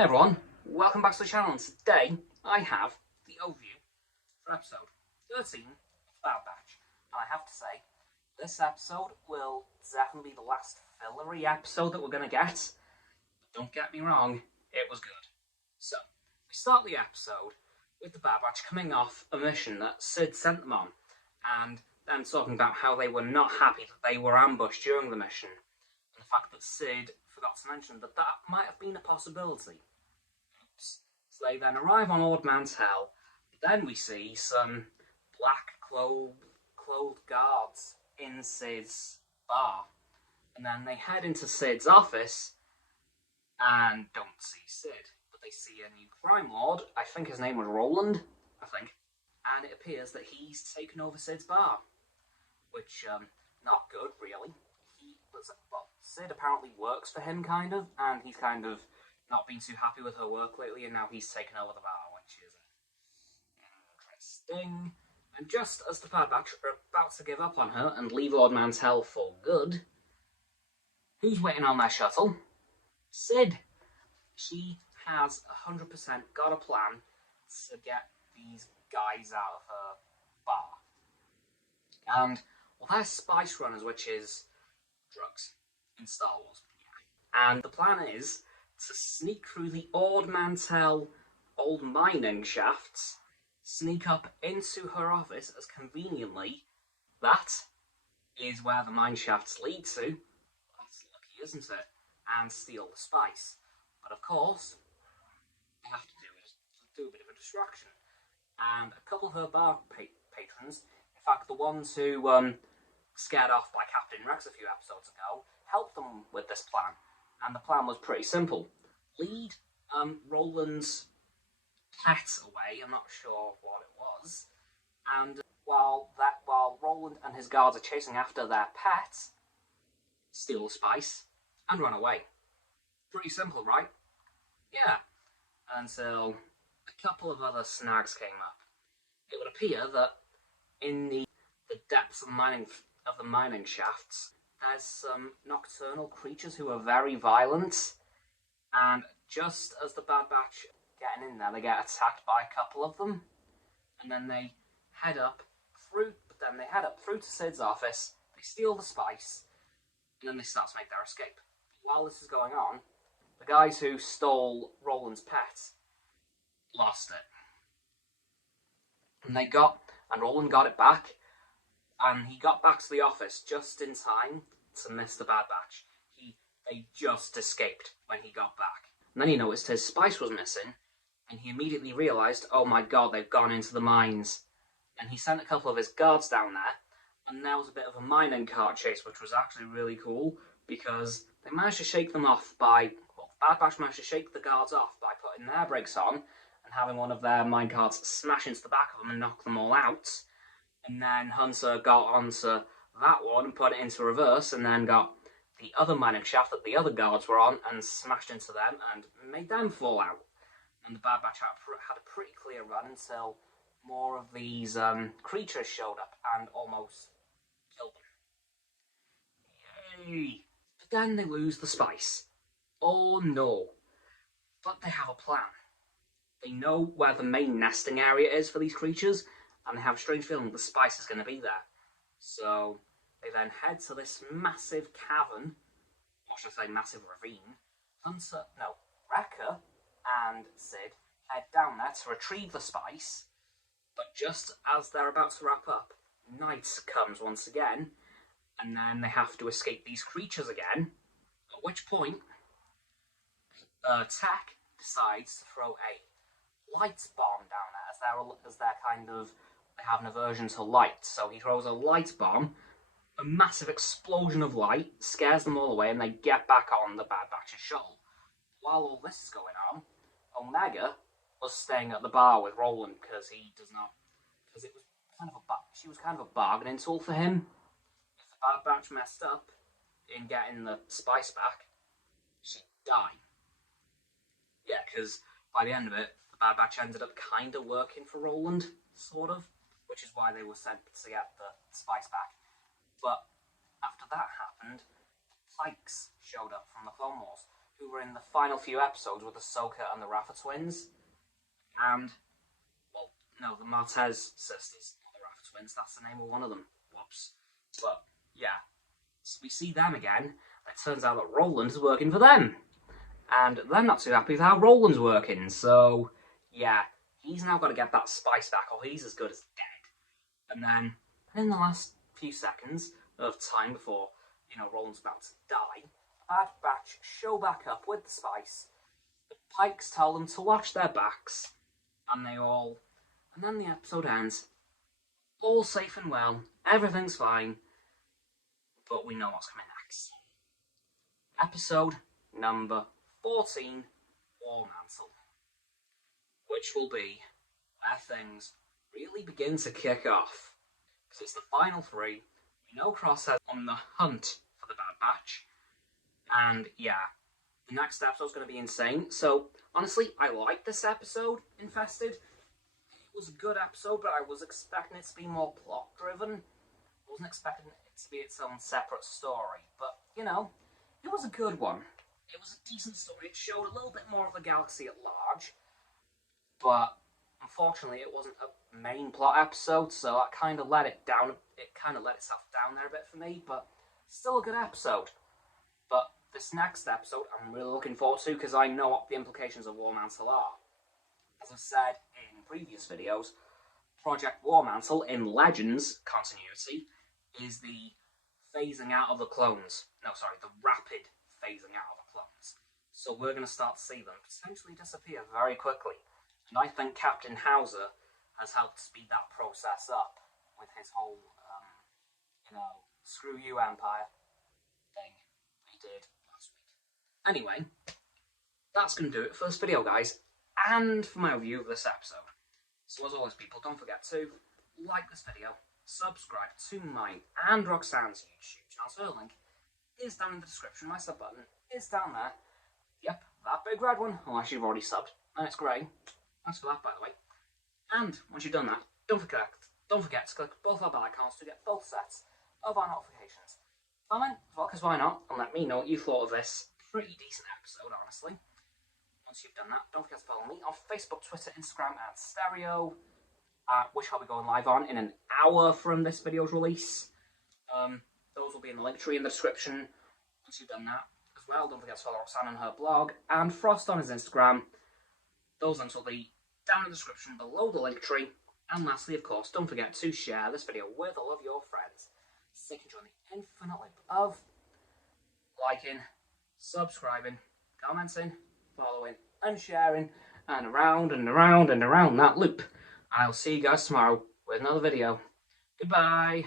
Hey everyone, welcome back to the channel, and today I have the overview for episode 13 of Bad Batch. And I have to say, this episode will definitely be the last fillery episode that we're going to get. But don't get me wrong, it was good. So, we start the episode with the Bad Batch coming off a mission that Cid sent them on, and them talking about how they were not happy that they were ambushed during the mission, and the fact that Cid forgot to mention that that might have been a possibility. So they then arrive on Ord Mantell. Then we see some black-clothed guards in Cid's bar. And then they head into Cid's office and don't see Cid. But they see a new crime lord. I think his name was Roland, And it appears that he's taken over Cid's bar. Which, not good, really. Cid apparently works for him, kind of, and he's kind of not been too happy with her work lately, and now he's taken over the bar, which is interesting. And just as the Bad Batch are about to give up on her and leave Ord Mantell for good, who's waiting on their shuttle? Cid. She has 100% got a plan to get these guys out of her bar. And, well, they're spice runners, which is drugs in Star Wars. And the plan is to sneak through the Ord Mantell old mining shafts, sneak up into her office as conveniently. That is where the mine shafts lead to. That's lucky, isn't it? And steal the spice. But of course, they have to do a bit of a distraction. And a couple of her bar patrons, in fact the ones who scared off by Captain Rex a few episodes ago, helped them with this plan. And the plan was pretty simple. Lead Roland's pet away, I'm not sure what it was, and while Roland and his guards are chasing after their pet, steal the spice and run away. Pretty simple, right? Yeah. Until a couple of other snags came up. It would appear that in the depths of the mining shafts, there's some nocturnal creatures who are very violent, and just as the Bad Batch getting in there, they get attacked by a couple of them, and then they head up through to Cid's office, they steal the spice, and then they start to make their escape. While this is going on, the guys who stole Roland's pet lost it. And Roland got it back, and he got back to the office just in time to miss the Bad Batch. They just escaped when he got back. And then he noticed his spice was missing, and he immediately realised, oh my god, they've gone into the mines. And he sent a couple of his guards down there, and there was a bit of a mining cart chase, which was actually really cool, because they managed to shake them off Bad Batch managed to shake the guards off by putting their brakes on, and having one of their minecarts smash into the back of them and knock them all out. And then Hunter got onto that one and put it into reverse, and then got the other mining shaft that the other guards were on and smashed into them and made them fall out. And the Bad Batch had a pretty clear run until more of these creatures showed up and almost killed them. Yay! But then they lose the spice. Oh no. But they have a plan. They know where the main nesting area is for these creatures, and they have a strange feeling the spice is going to be there. So they then head to this massive cavern, or should I say massive ravine. Wrecker and Cid head down there to retrieve the spice, but just as they're about to wrap up, night comes once again, and then they have to escape these creatures again, at which point Tech decides to throw a light bomb down there, as they have an aversion to light, so he throws a light bomb. A massive explosion of light scares them all away, and they get back on the Bad Batch's shuttle. While all this is going on, Omega was staying at the bar with Roland because she was kind of a bargaining tool for him. If the Bad Batch messed up in getting the spice back, she'd die. Yeah, because by the end of it, the Bad Batch ended up kind of working for Roland, sort of, which is why they were sent to get the spice back. But after that happened, Pikes showed up from the Clone Wars, who were in the final few episodes with Ahsoka and the Rafa twins. And, well, no, the Martez sisters, not the Rafa twins, that's the name of one of them. Whoops. But, yeah, so we see them again. It turns out that Roland's working for them. And they're not too happy with how Roland's working, so, yeah, he's now got to get that spice back, or he's as good as dead. And then, in the last few seconds of time before, Roland's about to die, Bad Batch show back up with the spice. The Pikes tell them to watch their backs, and then the episode ends. All safe and well, everything's fine, but we know what's coming next. Episode number 14, War Mantle, which will be where things really begin to kick off, because it's the final three. We know Crosshair's on the hunt for the Bad Batch, and yeah, the next episode's going to be insane. So, honestly, I like this episode, Infested. It was a good episode, but I was expecting it to be more plot-driven. I wasn't expecting it to be its own separate story, but, it was a good one. It was a decent story. It showed a little bit more of the galaxy at large, but unfortunately it wasn't a main plot episode, so that kind of let it down. It kind of let itself down there a bit for me, but still a good episode. But this next episode I'm really looking forward to, because I know what the implications of War Mantle are. As I've said in previous videos, Project War Mantle in Legends continuity is the phasing out of the clones. No, sorry, the rapid phasing out of the clones. So we're going to start to see them potentially disappear very quickly. And I think Captain Hauser has helped speed that process up with his whole, screw you Empire thing he did last week. Anyway, that's going to do it for this video, guys, and for my review of this episode. So as always, people, don't forget to like this video, subscribe to mine and Roxanne's YouTube channel. So the link is down in the description. My sub button is down there. Yep, that big red one, unless you've already subbed, and it's grey. Thanks for that, by the way. And once you've done that, don't forget to click both our bell icons to get both sets of our notifications. Comment as well, because why not? And let me know what you thought of this pretty decent episode, honestly. Once you've done that, don't forget to follow me on Facebook, Twitter, Instagram, and Stereo, which I'll be going live on in an hour from this video's release. Those will be in the link tree in the description. Once you've done that as well, don't forget to follow Roxanne on her blog, and Frost on his Instagram. Those links will be down in the description below the link tree. And lastly, of course, don't forget to share this video with all of your friends, so you can join the infinite loop of liking, subscribing, commenting, following, and sharing, and around and around and around that loop. I'll see you guys tomorrow with another video. Goodbye.